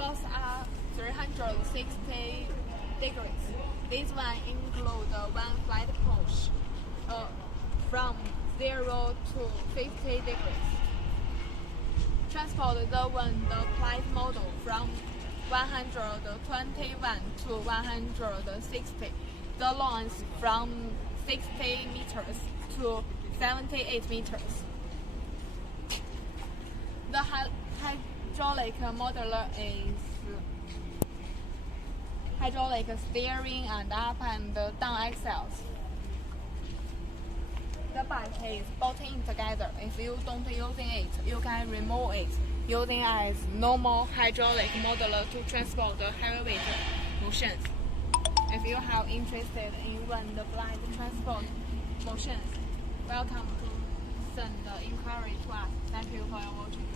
Both are 360 degrees. This one includes one flight push from 0 to 50 degrees. Transport the wind flight model from 121 to 160. The length from 60 meters to 78 meters. The hydraulic modular is hydraulic steering and up and down axles. The bike is bolted in together. If you don't using it, you can remove it using as normal hydraulic modular to transport the heavyweight motions. If you have interested in wind flight transport motions, welcome to send the inquiry to us. Thank you for your watching.